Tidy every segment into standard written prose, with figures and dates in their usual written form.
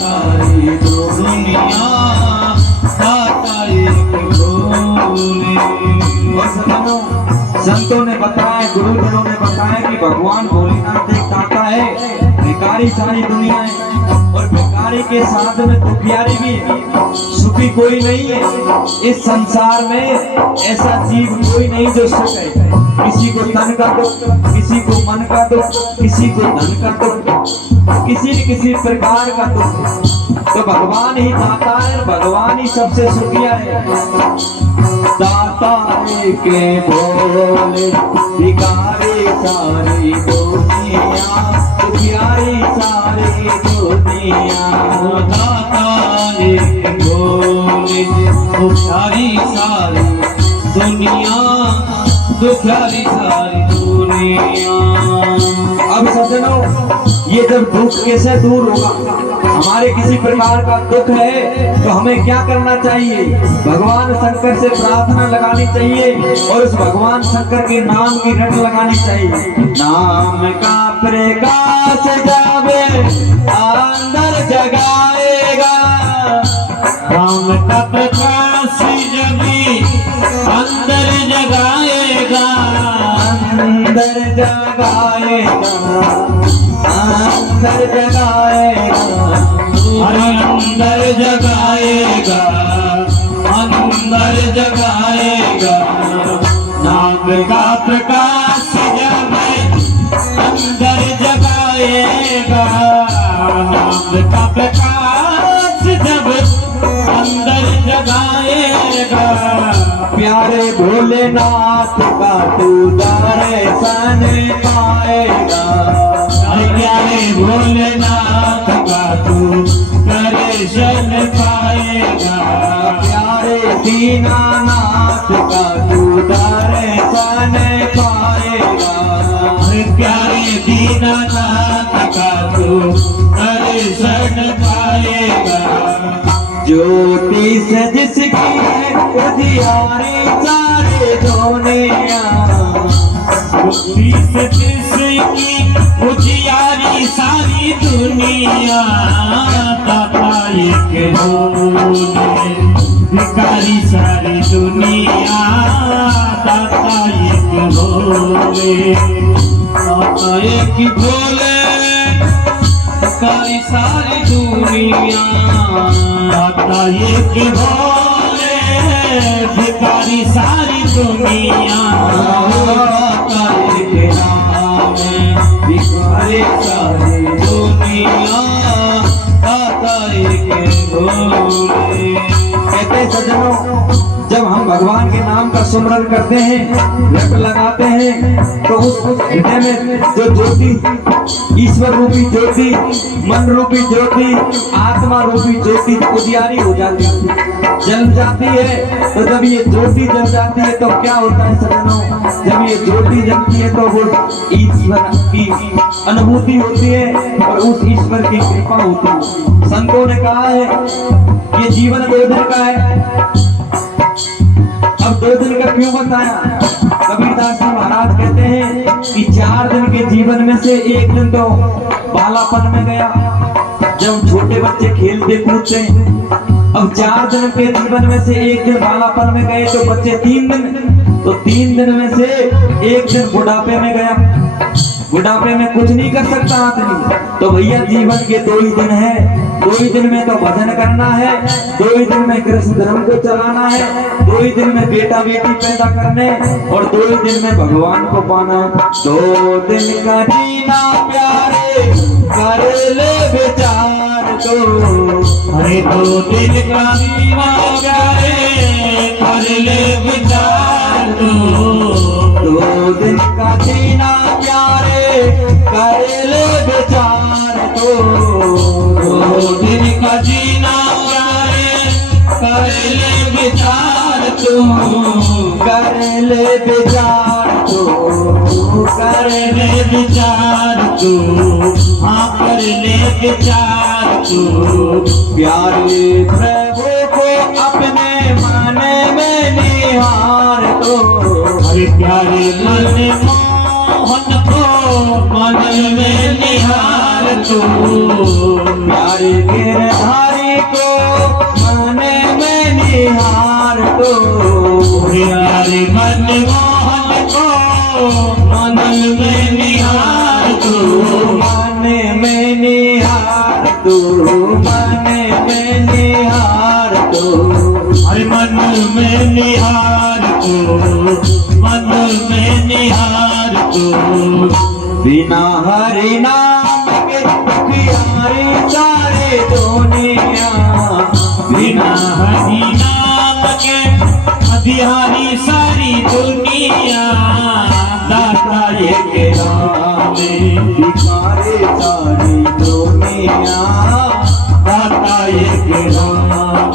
सारी दुनिया दाता एक भोले। और संतों ने बताया, गुरुजनों ने बताया कि भगवान भोलेनाथ एक दाता है, भिखारी सारी दुनिया है, और भिखारी के साथ में दुखियारी भी है, सुखी कोई नहीं है। इस संसार में ऐसा जीव कोई नहीं जो सुख है। किसी को तन का दुख, किसी को मन का दुख, किसी को धन का दुख, किसी न किसी प्रकार का दुख। तो भगवान ही दाता है, भगवान ही सबसे सुखिया है। दाता के भोले भिखारी सारी दुनिया, दुखियारी सारी दुनिया। दाता एक भोले भिखारी सारी दुनिया, दुखियारी सारी दुनिया। अब सज्जनों, ये जब दुख कैसे दूर होगा? हमारे किसी प्रकार का दुख है तो हमें क्या करना चाहिए? भगवान शंकर से प्रार्थना लगानी चाहिए और उस भगवान शंकर के नाम की रट लगानी चाहिए। नाम का प्रकाश जावे अंदर जगाएगा, नाम का प्रकाश जभी अंदर जगाएगा, अंदर जगाएगा, अंदर जगाएगा, अरे अंदर जगाएगा, अंदर जगाएगा। नाम का प्रकाश जब अंदर जगाएगा, नाम का प्रकाश जब अंदर जगाएगा। प्यारे भोलेनाथ का तू दर्शन पाएगा, प्यारे भोलेनाथ का तू दर्शन पाएगा। प्यारे दीनानाथ का तू दर्शन पाएगा, प्यारे दीनानाथ का तू दर्शन पाएगा। ज्योति से जिसकी है उजियारी सारी दुनिया, ज्योति से जिसकी उजियारी सारी दुनिया। दाता एक भोले भिखारी सारी दुनिया, दाता एक भोले, दाता एक भोले भिखारी सारी दुनिया। दाता एक भोले भिखारी सारी दुनिया। दाता एक नाम है भिखारी सारी दुनिया, दाता एक भोले। कहते सज्जनों, जब हम भगवान के नाम का सुमरन करते हैं, रट लगाते हैं, तो उस हृदय में जो ज्योति, ईश्वर रूपी ज्योति, मन रूपी ज्योति, आत्मा रूपी ज्योति उजियारी हो जाती है, जल जाती है। तो जब ये ज्योति जल जाती है तो क्या होता है सज्जनों? जब ये ज्योति जलती है तो वो ईश्वर की अनुभूति होती है और उस ईश्वर की कृपा होती है। संतों ने कहा है ये जीवन 2 दिन का है। अब 2 दिन का क्यों बताया? कबीरदास जी महाराज कहते हैं कि 4 दिन के जीवन में से 1 दिन तो बालापन में गया, जब छोटे बच्चे खेलते कूदते। अब 4 दिन के जीवन में से 1 दिन बालापन में गए तो बच्चे 3 दिन, तो 3 दिन में से 1 दिन बुढ़ापे में गया। बुढ़ापे में कुछ नहीं कर सकता आदमी, तो भैया जीवन के 2 ही दिन है। 2 ही दिन में तो भजन करना है, 2 ही दिन में कृष्ण धर्म को चलाना है, 2 ही दिन में बेटा बेटी पैदा करने और 2 ही दिन में भगवान को पाना है। 2 दिन का जीना प्यारे कर ले विचार तो, अरे 2 दिन का जीना प्यारे कर ले विचार तो। 2 दिन का जीना प्यारे कर ले विचार तो, 2 दिन का जीना प्यारे कर ले विचार तो। कर ले विचार तो, कर ले विचार तो, हाँ कर ले विचार तो। प्यारे प्रभु को अपने मन में निहार तो, अरे प्यारे मन मोहन को मन में निहार तू प्यारे गिरधारी को मन में निहार तो प्यारे मनमोहन को मन में निहार तू मन में निहार तू मन में निहार तू अरे मन में निहार तू मन में निहार तू बिना हरि नाम के दुखियारी सारे दुनिया बिना हरि नाम के अधिहारी सारी दुनिया दाता एक राम भिखारी सारी दुनिया दाता एक राम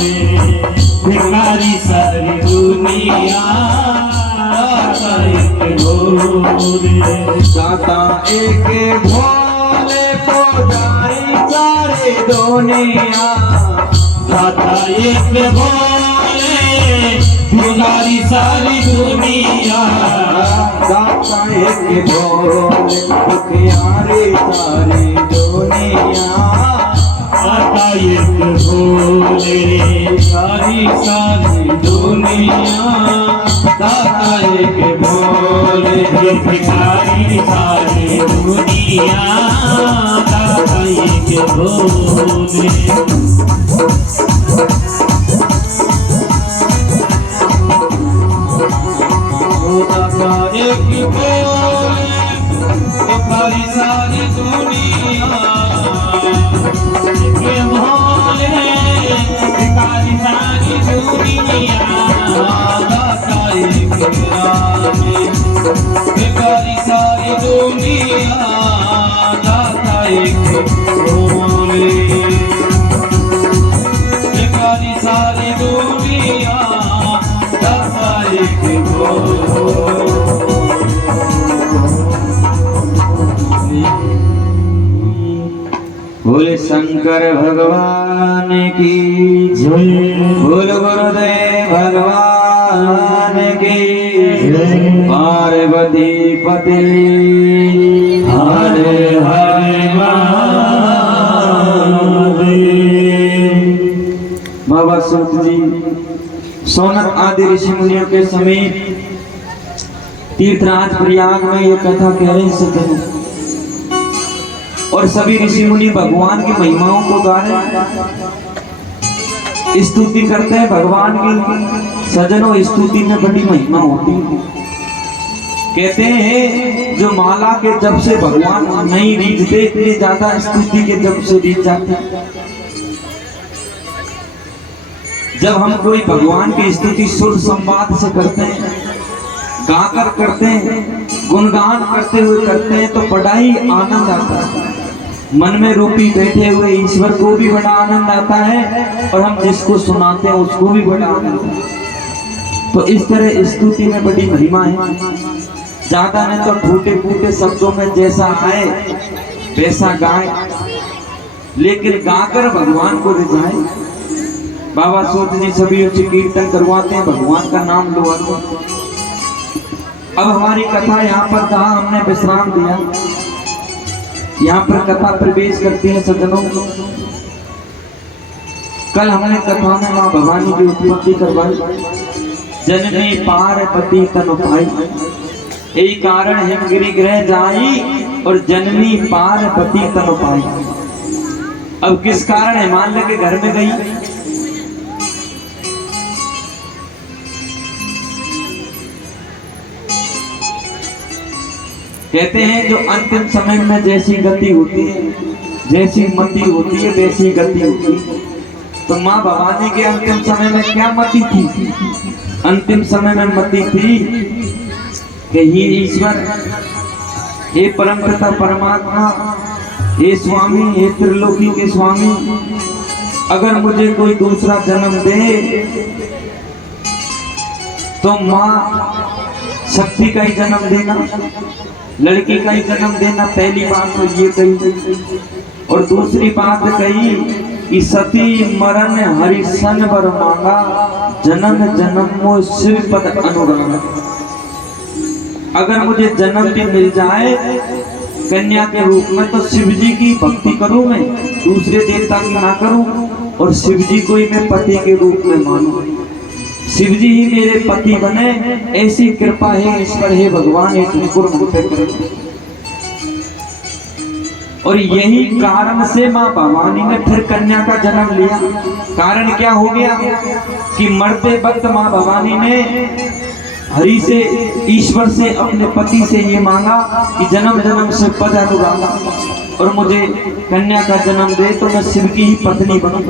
भिखारी सारी दुनिया दाता एक भोले दाता एक भोले पुजारी सारे दुनिया दाता एक भोले पुजारी सारी दुनिया दाता एक भोले दुखियारी सारी दुनिया दाता एक भोले सारी सारी दुनिया दाता एक भोले भिखारी सारी दुनिया दाता एक भोले दाता एक भोले भिखारी सारी दुनिया के भोले भिखारी सारी दुनिया दाता एक रानी भिखारी सारी दुनिया दाता एक भोले भिखारी सारी दुनिया दाता एक भोले बोले शंकर भगवान की जय बोल गुरुदेव भगवान की पार्वती पति हरे हरे बाबा सूत जी सोनक आदि ऋषि मुनियों के समीप तीर्थराज प्रयाग में ये कथा कह रहे हैं और सभी ऋषि मुनि भगवान की महिमाओं को गा रहे स्तुति करते हैं भगवान की। सजनों स्तुति में बड़ी महिमा होती है। कहते हैं जो माला के जब से भगवान नहीं रीझते इतने ज्यादा स्तुति के जब से रीझ जाते। जब हम कोई भगवान की स्तुति सुर संवाद से करते हैं, गाकर करते हैं, गुणगान करते हुए करते हैं तो बड़ा ही आनंद आता है। मन में रूपी बैठे हुए ईश्वर को भी बड़ा आनंद आता है और हम जिसको सुनाते हैं उसको भी बड़ा आनंद आता है। तो इस तरह स्तुति में बड़ी महिमा है। ज्यादा नहीं तो फूटे फूटे शब्दों में जैसा आए वैसा गाए, लेकिन गाकर भगवान को रिझाए। बाबा सूत जी सभी उच्च कीर्तन करवाते हैं, भगवान का नाम लुआते हैं। अब हमारी कथा यहाँ पर कहा हमने विश्राम दिया, यहाँ पर कथा प्रवेश करती है सज्जनों। कल हमने कथा में माँ भवानी की उत्पत्ति करवाई। जननी पार्वती तनु भाई, यही कारण हिमगिरी ग्रह जाई और जननी पार्वती तनु पाई। अब किस कारण हिमालय के घर में गई? कहते हैं जो अंतिम समय में जैसी गति होती है, जैसी मति होती है वैसी गति होती है। तो माँ भवानी के अंतिम समय में क्या मति थी? अंतिम समय में मति थी कि हे ईश्वर, हे परमपिता परमात्मा, हे स्वामी, हे त्रिलोकी के स्वामी, अगर मुझे कोई दूसरा जन्म दे तो माँ शक्ति का ही जन्म देना, लड़की का ही जन्म देना। पहली बात तो ये कही, और दूसरी बात कही कि सती मरण हरिशन वर मांगा, जन्म जन्मो शिव पद अनुराग। अगर मुझे जन्म भी मिल जाए कन्या के रूप में, तो शिव जी की भक्ति करूं मैं, दूसरे देवता की ना करूं, और शिव जी को ही मैं पति के रूप में मानूं, शिव जी ही मेरे पति बने, ऐसी कृपा है ईश्वर, है भगवान, एक ठाकुर मुझ पे करो। और यही कारण से माँ भवानी ने फिर कन्या का जन्म लिया। कारण क्या हो गया कि मरते वक्त माँ भवानी ने हरि से, ईश्वर से, अपने पति से ये मांगा कि जन्म जन्म से पद अनुरागा, और मुझे कन्या का जन्म दे तो मैं शिव की ही पत्नी बनूं।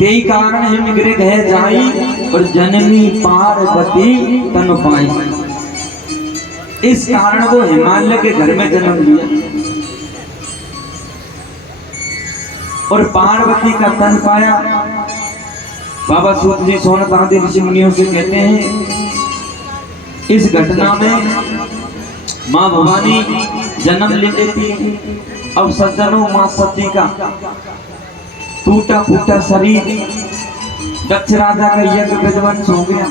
यही कारण है गृह है जाई और जननी पार्वती तन पाई। इस कारण वो हिमालय के घर में जन्म लिया और पार्वती का तन पाया। बाबा सूत जी सोनत आदि ऋषि मुनियों से कहते हैं, इस घटना में माँ भवानी जन्म ले लेती है। अब सज्जनों, माँ सती का टूटा फूटा शरीर दक्ष राजा का यज्ञ विध्वंस हो गया,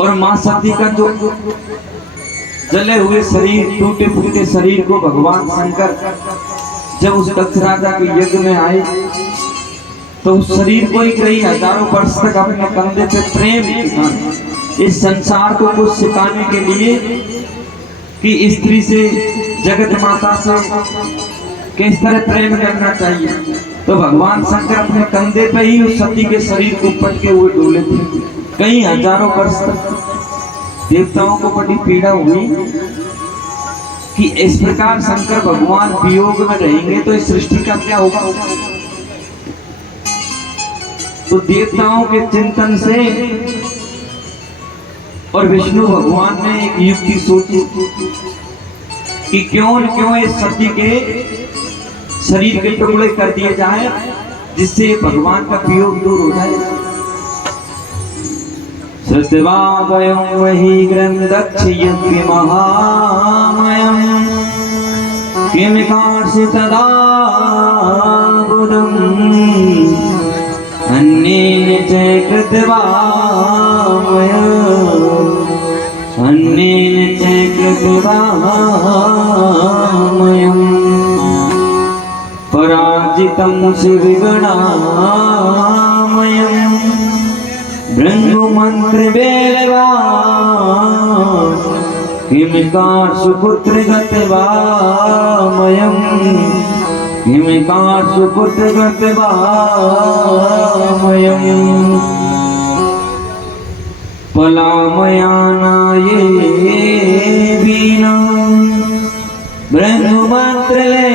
और माँ सती का जो जले हुए शरीर, टूटे फूटे शरीर को भगवान शंकर जब उस दक्ष राजा के यज्ञ में आए तो उस शरीर को ही कई हजारों वर्ष तक अपने कंधे पे प्रेम दिखाया, इस संसार को कुछ सिखाने के लिए कि स्त्री से, जगत माता से किस तरह प्रेम करना चाहिए। तो भगवान शंकर अपने कंधे पे ही उस सती के शरीर को पटके हुए डोले थे कई हजारों वर्ष तक। देवताओं को बड़ी पीड़ा हुई कि इस प्रकार शंकर भगवान वियोग में रहेंगे तो इस सृष्टि का क्या होगा। तो देवताओं के चिंतन से और विष्णु भगवान ने एक युक्ति सोची कि क्यों न क्यों इस सती के शरीर के टुकड़े कर दिए जाए, जिससे भगवान का वियोग दूर हो जाए। श्रुत्वा वयं वही ग्रंथक्ष यज्ञ महामयं किमिकार्षि तदा बुधं अन्येन च कृत्वा मयं, अन्येन च कृत्वा मयं पराजितं शिवगणामयं ब्रह्ममन्त्रवेलवा किमिकार्षु पुत्र गत्वा मयं, किमिकार्षु पुत्र गत्वा मयं पलामयानाये वीणा ब्रह्ममन्त्रले